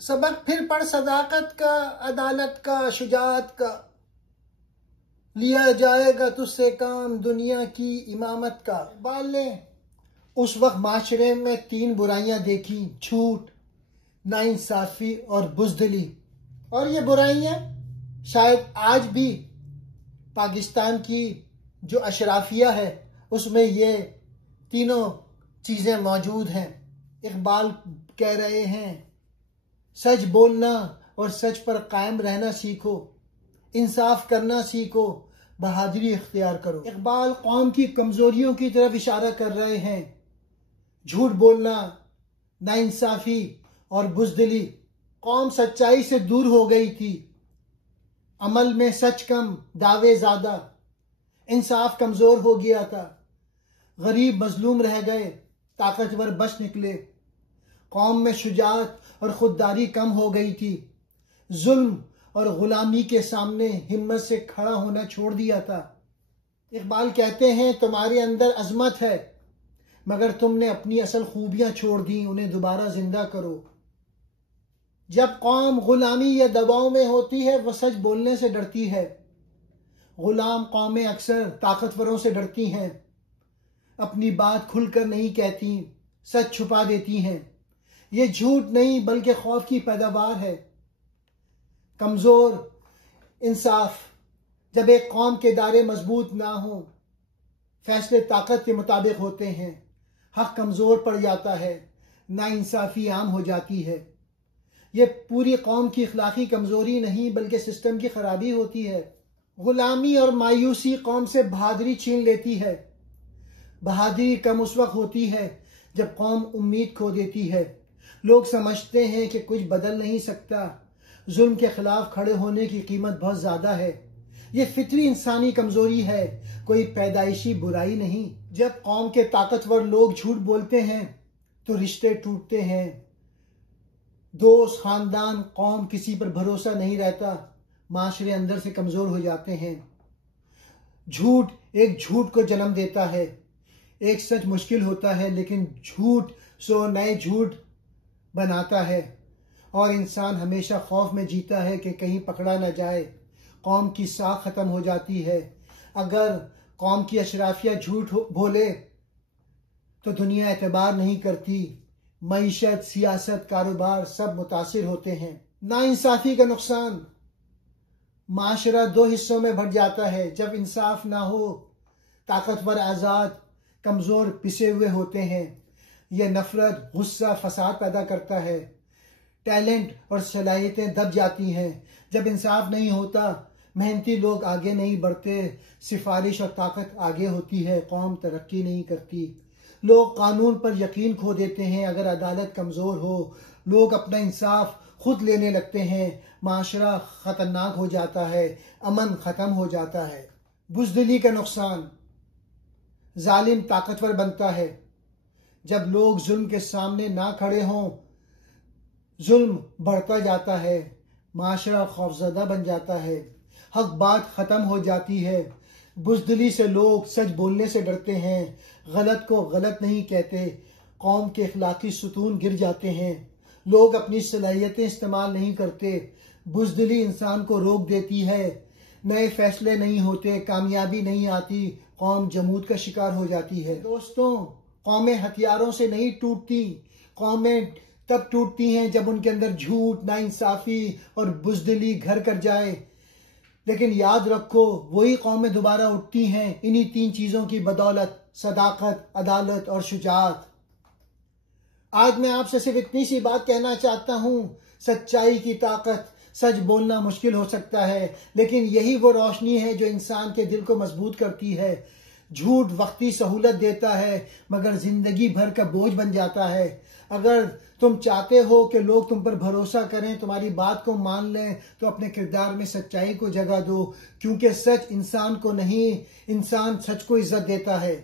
सबक फिर पढ़ सदाकत का, अदालत का, शुजाअत का, लिया जाएगा तुझसे काम दुनिया की इमामत का। इकबाल ने उस वक्त माशरे में 3 बुराइयां देखी, झूठ, नाइंसाफी और बुज़दिली। और ये बुराइयां शायद आज भी पाकिस्तान की जो अशराफिया है उसमें ये तीनों चीज़ें मौजूद हैं। इकबाल कह रहे हैं सच बोलना और सच पर कायम रहना सीखो, इंसाफ करना सीखो, बहादुरी इख्तियार करो। इकबाल कौम की कमजोरियों की तरफ इशारा कर रहे हैं। झूठ बोलना, नाइंसाफी और बुज़दिली। कौम सच्चाई से दूर हो गई थी, अमल में सच कम, दावे ज्यादा, इंसाफ कमजोर हो गया था, गरीब मजलूम रह गए, ताकतवर बच निकले। कौम में शुजाअत और खुददारी कम हो गई थी, जुल्म और गुलामी के सामने हिम्मत से खड़ा होना छोड़ दिया था। इकबाल कहते हैं तुम्हारे अंदर अजमत है मगर तुमने अपनी असल खूबियां छोड़ दी, उन्हें दोबारा जिंदा करो। जब कौम गुलामी या दबाव में होती है वह सच बोलने से डरती है। गुलाम कौमें अक्सर ताकतवरों से डरती हैं, अपनी बात खुलकर नहीं कहती, सच छुपा देती हैं। ये झूठ नहीं बल्कि खौफ की पैदावार है। कमजोर इंसाफ। जब एक कौम के दायरे मजबूत ना हो, फैसले ताकत के मुताबिक होते हैं, हक कमजोर पड़ जाता है, नाइंसाफी आम हो जाती है। ये पूरी कौम की अखलाकी कमजोरी नहीं बल्कि सिस्टम की खराबी होती है। गुलामी और मायूसी कौम से बहादुरी छीन लेती है। बहादुरी कम उस वक्त होती है जब कौम उम्मीद खो देती है। लोग समझते हैं कि कुछ बदल नहीं सकता, जुल्म के खिलाफ खड़े होने की कीमत बहुत ज्यादा है। ये फितरी इंसानी कमजोरी है, कोई पैदाइशी बुराई नहीं। जब कौम के ताकतवर लोग झूठ बोलते हैं तो रिश्ते टूटते हैं, दोस्त, खानदान, कौम, किसी पर भरोसा नहीं रहता, माशरे अंदर से कमजोर हो जाते हैं। झूठ एक झूठ को जन्म देता है, एक सच मुश्किल होता है लेकिन झूठ 100 नए झूठ बनाता है और इंसान हमेशा खौफ में जीता है कि कहीं पकड़ा ना जाए। कौम की साख खत्म हो जाती है। अगर कौम की अशराफिया झूठ बोले तो दुनिया एतबार नहीं करती, मईशत, सियासत, कारोबार सब मुतासिर होते हैं। नाइंसाफी का नुकसान। माशरा 2 हिस्सों में बढ़ जाता है। जब इंसाफ ना हो, ताकतवर आज़ाद, कमजोर पिसे हुए होते हैं। यह नफरत, गुस्सा, फसाद पैदा करता है। टैलेंट और सलाहियतें दब जाती हैं। जब इंसाफ नहीं होता, मेहनती लोग आगे नहीं बढ़ते, सिफारिश और ताकत आगे होती है, कौम तरक्की नहीं करती। लोग कानून पर यकीन खो देते हैं। अगर अदालत कमजोर हो, लोग अपना इंसाफ खुद लेने लगते हैं, माशरा खतरनाक हो जाता है, अमन खत्म हो जाता है। बुज़दिली का नुकसान। जालिम ताकतवर बनता है। जब लोग जुल्म के सामने ना खड़े हों, जुल्म बढ़ता जाता है, माशरा खौफजदा बन जाता है, हक बात खत्म हो जाती है। बुज़दिली से लोग सच बोलने से डरते हैं, गलत को गलत नहीं कहते, कौम के अखलाकी सुतून गिर जाते हैं, लोग अपनी सलाहियतें इस्तेमाल नहीं करते। बुज़दिली इंसान को रोक देती है, नए फैसले नहीं होते, कामयाबी नहीं आती, कौम जमूद का शिकार हो जाती है। दोस्तों, कौमें हथियारों से नहीं टूटती, कौमें तब टूटती हैं जब उनके अंदर झूठ, नाइंसाफी और बुज़दिली घर कर जाए। लेकिन याद रखो, वही कौमें दोबारा उठती हैं इन्हीं 3 चीजों की बदौलत, सदाकत, अदालत और शुजाअत। आज मैं आपसे सिर्फ इतनी सी बात कहना चाहता हूँ, सच्चाई की ताकत। सच बोलना मुश्किल हो सकता है लेकिन यही वो रोशनी है जो इंसान के दिल को मजबूत करती है। झूठ वक्ती सहूलत देता है मगर जिंदगी भर का बोझ बन जाता है। अगर तुम चाहते हो कि लोग तुम पर भरोसा करें, तुम्हारी बात को मान लें, तो अपने किरदार में सच्चाई को जगह दो, क्योंकि सच इंसान को नहीं, इंसान सच को इज्जत देता है।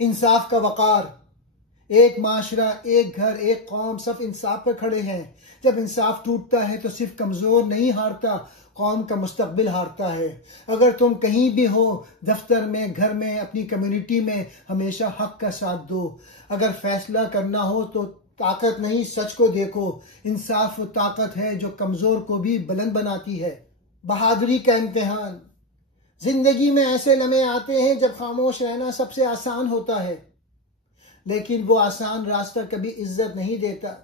इंसाफ का वकार। एक माशरा, एक घर, एक कौम सब इंसाफ पर खड़े हैं। जब इंसाफ टूटता है तो सिर्फ कमजोर नहीं हारता, कौम का मुस्तकबिल हारता है। अगर तुम कहीं भी हो, दफ्तर में, घर में, अपनी कम्युनिटी में, हमेशा हक का साथ दो। अगर फैसला करना हो तो ताकत नहीं, सच को देखो। इंसाफ वो ताकत है जो कमजोर को भी बुलंद बनाती है। बहादुरी का इम्तिहान। जिंदगी में ऐसे लम्हे आते हैं जब खामोश रहना सबसे आसान होता है, लेकिन वो आसान रास्ता कभी इज्जत नहीं देता।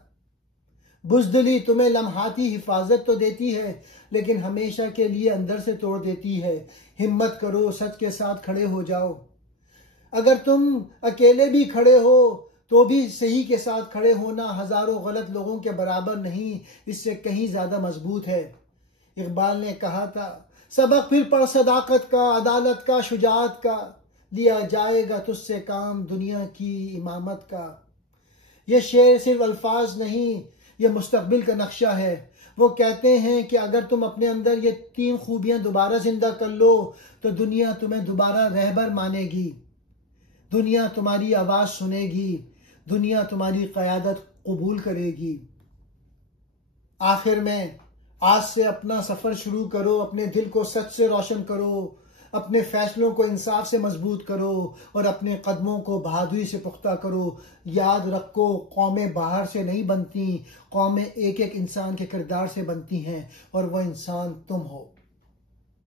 बुज़दिली तुम्हें लम्हाती हिफाजत तो देती है, लेकिन हमेशा के लिए अंदर से तोड़ देती है। हिम्मत करो, सच के साथ खड़े हो जाओ। अगर तुम अकेले भी खड़े हो तो भी सही के साथ खड़े होना हजारों गलत लोगों के बराबर नहीं, इससे कहीं ज्यादा मजबूत है। इकबाल ने कहा था, सबक फिर पढ़ सदाकत का, अदालत का, शुजाअत का, लिया जाएगा तुझसे काम दुनिया की इमामत का। ये शेर सिर्फ अल्फाज नहीं, ये मुस्तकबिल का नक्शा है। वो कहते हैं कि अगर तुम अपने अंदर ये 3 खूबियां दोबारा जिंदा कर लो तो दुनिया तुम्हें दोबारा रहबर मानेगी, दुनिया तुम्हारी आवाज सुनेगी, दुनिया तुम्हारी क़यादत कबूल करेगी। आखिर में आज से अपना सफर शुरू करो, अपने दिल को सच से रोशन करो, अपने फैसलों को इंसाफ से मजबूत करो और अपने कदमों को बहादुरी से पुख्ता करो। याद रखो, कौमें बाहर से नहीं बनती, कौमें एक एक इंसान के किरदार से बनती हैं, और वह इंसान तुम हो।